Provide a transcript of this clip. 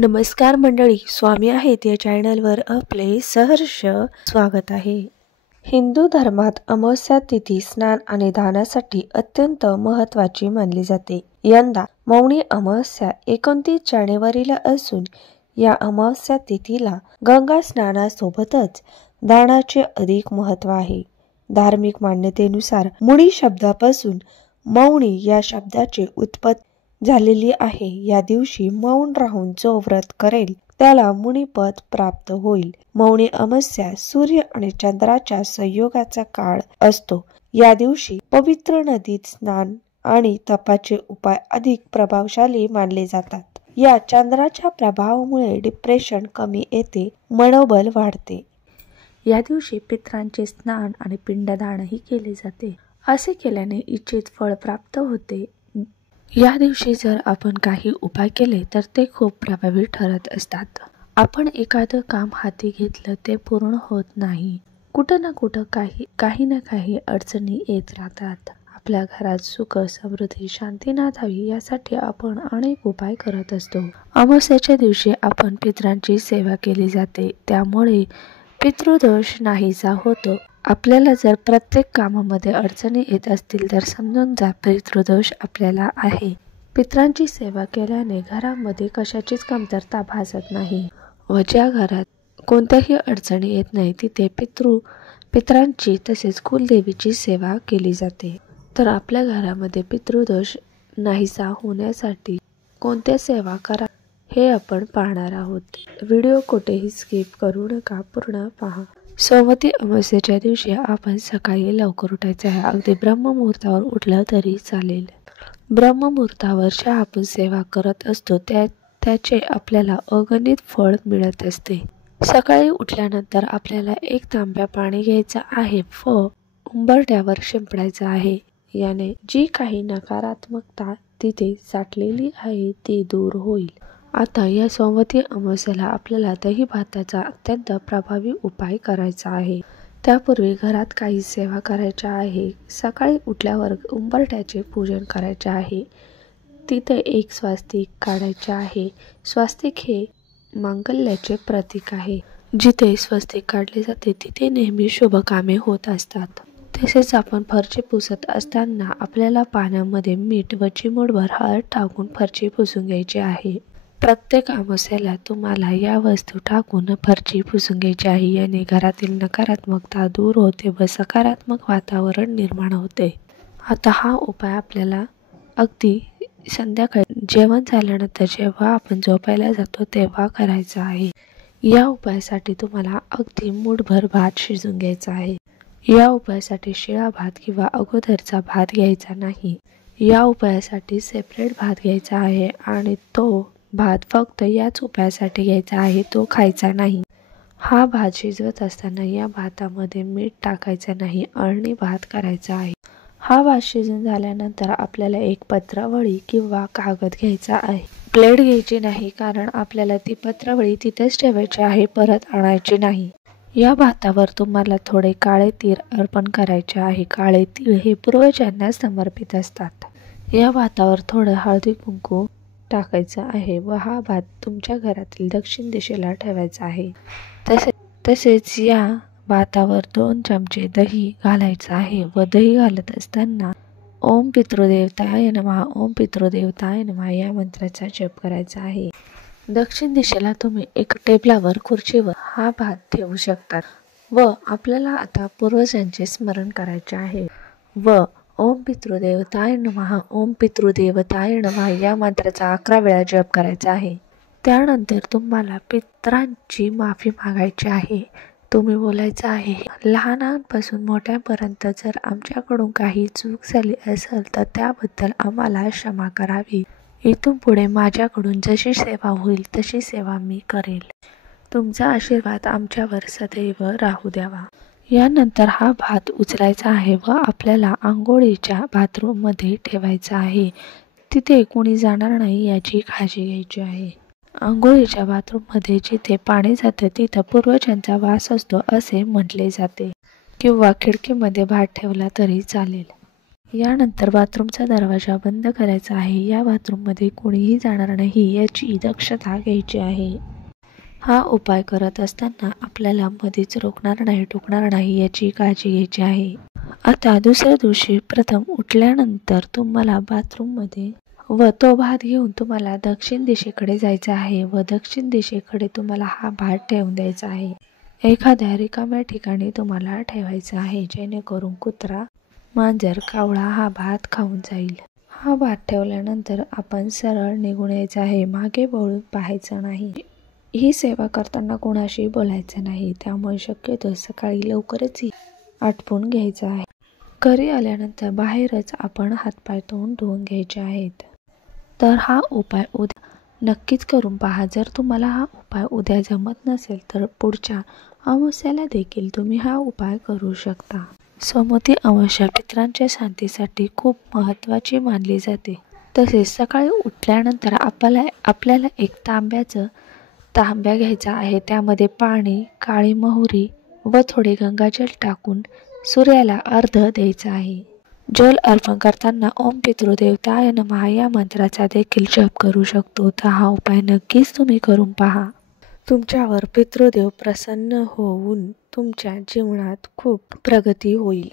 नमस्कार मंडळी, स्वामी आहेत या चॅनलवर आपले सहर्ष स्वागत आहे। हिंदू धर्मात अमावस्या तिथी स्नान आणि दानासाठी अत्यंत महत्त्वाची मानली जाते। यंदा मौनी अमावस्या 29 जानेवारीला असून या अमावस्या तिथीला गंगा स्नानासोबतच दानाचे अधिक महत्त्व आहे। धार्मिक मान्यतेनुसार मुनी शब्दापासून मौनी या शब्दाचे उत्पत्ती झालेली आहे। या दिवशी मौन राहून जो व्रत करेल त्याला मुनिपद प्राप्त होईल। मौनी अमावस्या सूर्य आणि चंद्राच्या संयोगाचा काळ असतो। या दिवशी पवित्र नदीत स्नान आणि तपाचे उपाय अधिक प्रभावशाली मानले जातात। या चंद्राच्या प्रभावामुळे डिप्रेशन कमी येते, मनोबल वाढते। या दिवशी पितरांचे स्नान आणि पिंडदानही केले जाते। असे केल्याने इच्छित फळ प्राप्त होते। या दिवशी जर आपण काही उपाय केले तर ते खूप प्रभावी ठरत असतात। आपण एखादं काम हाती घेतलं ते पूर्ण होत नाही। कुठं ना कुठं काही ना काही अडचणी येत राहतात। आपल्या घरात सुख, समृद्धी, शांती नांदावी यासाठी आपण अनेक उपाय करत असतो। अमावस्येच्या दिवशी आपण पितरांची सेवा केली जाते, त्यामुळे पितृदोष नाहीसा होतो। आपल्याला जर प्रत्येक कामामध्ये अडचणी येत असतील तर समजून जा, पितृदोष आपल्याला आहे। पितरांची सेवा केल्याने घरामध्ये कशाचीच कमतरता भासत नाही व ज्या घरात कोणत्याही अडचणी येत नाही तिथे पितरांची तसेच कुलदेवीची सेवा केली जाते। तर आपल्या घरामध्ये पितृदोष नाहीसा होण्यासाठी कोणत्या सेवा करा हे आपण पाहणार आहोत। व्हिडिओ कुठेही स्किप करू नका, पूर्ण पहा। सोमवती अमावस्येच्या दिवशी आपण सकाळी लवकर उठायचे आहे। अगदी ब्रह्ममुहूर्तावर उठलं तरी चालेल। ब्रह्ममुहूर्तावर ज्या आपण सेवा करत असतो त्याचे आपल्याला अगणित फळ मिळत असते। सकाळी उठल्यानंतर आपल्याला 1 तांब्या पाणी घ्यायचं आहे व उंबरठ्यावर शिंपडायचं आहे। याने जी काही नकारात्मकता तिथे साठलेली आहे ती दूर होईल। आता या सोमवती अमावस्येला आपल्याला दही भाताचा अत्यंत प्रभावी उपाय करायचा आहे। त्यापूर्वी घरात काही सेवा करायच्या आहे। सकाळी उठल्यावर उंबरठ्याचे पूजन करायचे आहे। तिथे एक स्वास्तिक काढायचे आहे। स्वास्तिक हे मांगल्याचे प्रतीक आहे। जिथे स्वास्तिक काढले जाते तिथे नेहमी शुभ कामे होत असतात। तसेच आपण फरची पुसत असताना आपल्याला पाण्यामध्ये मीठ व चिमूटभर हळद टाकून फरची पुसून घ्यायची आहे। प्रत्येक अमावस्येला तुम्हाला या वस्तू टाकून फरची पुसून घ्यायची आहे। याने घरातील नकारात्मकता दूर होते व सकारात्मक वातावरण निर्माण होते। आता हा उपाय आपल्याला अगदी संध्याकाळी जेवण झाल्यानंतर जेव्हा आपण झोपायला जातो तेव्हा करायचा आहे। या उपायासाठी तुम्हाला अगदी मूठभर भात शिजून घ्यायचा आहे। या उपायासाठी शिळा भात किंवा अगोदरचा भात घ्यायचा नाही। या उपायासाठी सेपरेट भात घ्यायचा आहे आणि तो भात फक्त याच उपायासाठी घ्यायचा आहे, तो खायचा नाही। हा भात शिजवत असताना या भातामध्ये मीठ टाकायचं नाही, अळणी भात करायचा आहे। हा भात शिजून झाल्यानंतर आपल्याला एक पत्रावळी किंवा कागद घ्यायचा आहे। प्लेट घ्यायची नाही, कारण आपल्याला ती पत्रावळी तिथेच ठेवायची आहे, परत आणायची नाही। या भातावर तुम्हाला थोडे काळे तीळ अर्पण करायचे आहे। काळे तीळ हे पूर्वजांना समर्पित असतात। या भातावर थोडं हळदी कुंकू टाकायचा आहे व हा भात तुमच्या घरातील दक्षिण दिशेला ठेवायचा आहे। तसेच या भातावर 2 चमचे दही घालायचं आहे व दही घालत असताना ओम पितृदेवताय नमः, ओम पितृदेवताय नमः या मंत्राचा जप करायचा आहे। दक्षिण दिशेला तुम्ही एक टेबलावर खुर्चीवर हा भात ठेवू शकता व आपल्याला आता पूर्वजांचे स्मरण करायचे आहे व ओम पितृदेवताय नमः, ओम पितृदेवताय नमः या मंत्राचा 11 वेळा जप करायचा आहे। त्यानंतर तुम्हाला पितरांची माफी मागायची आहे। तुम्ही बोलायचं आहे, लहानांपासून मोठ्यापर्यंत जर आमच्याकडून काही चूक झाली असेल तर त्याबद्दल आम्हाला क्षमा करावी। इथून पुढे माझ्याकडून जशी सेवा होईल तशी सेवा मी करेल। तुमचा आशीर्वाद आमच्यावर सदैव राहू द्यावा। यानंतर हा भात उचलायचा आहे व आपल्याला आंघोळीच्या बाथरूममध्ये ठेवायचा आहे। तिथे कोणी जाणार नाही याची काळजी घ्यायची आहे। आंघोळीच्या बाथरूममध्ये जिथे पाणी जाते तिथं पूर्वजांचा वास असतो असे म्हटले जाते, किंवा खिडकीमध्ये भात ठेवला तरी चालेल। यानंतर बाथरूमचा दरवाजा बंद करायचा आहे. या बाथरूममध्ये कोणीही जाणार नाही याची दक्षता घ्यायची आहे. हा उपाय करत असताना आपल्याला मध्येच रोखणार नाही, टोकणार नाही याची काळजी घ्यायची आहे. आता दुसऱ्या दिवशी प्रथम उठल्यानंतर तुम्हाला बाथरूममध्ये व तो भात घेऊन तुम्हाला दक्षिण दिशेकडे जायचं आहे व दक्षिण दिशेकडे तुम्हाला हा भात ठेवून द्यायचा आहे. एखाद्या रिकाम्या ठिकाणी तुम्हाला ठेवायचं आहे, जेणेकरून कुत्रा, मांजर, कावळा हा भात खाऊन जाईल. हा भात ठेवल्यानंतर आपण सरळ निघून यायचं आहे, मागे वळून पाहायचं नाही. ही सेवा करताना कोणाशी बोलायचं नाही, त्यामुळे शक्यतो सकाळी लवकरच आटपून घ्यायचं आहे. घरी आल्यानंतर बाहेरच आपण हातपाय तोंड धुवून घ्यायचे आहेत. तर हा उपाय उद्या नक्कीच करून पहा. जर तुम्हाला हा उपाय उद्या जमत नसेल तर पुढच्या अमावस्येला देखील तुम्ही हा उपाय करू शकता. सोमवती अमावस्या पितरांच्या शांतीसाठी खूप महत्त्वाची मानली जाते. तसेच सकाळी उठल्यानंतर आपल्याला एक तांब्या घ्यायचा आहे. त्यामध्ये पाणी, काळी मोहरी व थोडे गंगाजल टाकून सूर्याला अर्घ्य द्यायचं आहे. जल अर्पण करताना ओम पितृदेवताय नमः या मंत्राचा देखील जप करू शकतो. तर हा उपाय नक्कीच तुम्ही करून पहा. तुमच्यावर पितृदेव प्रसन्न होऊन तुमच्या जीवनात खूप प्रगती होईल.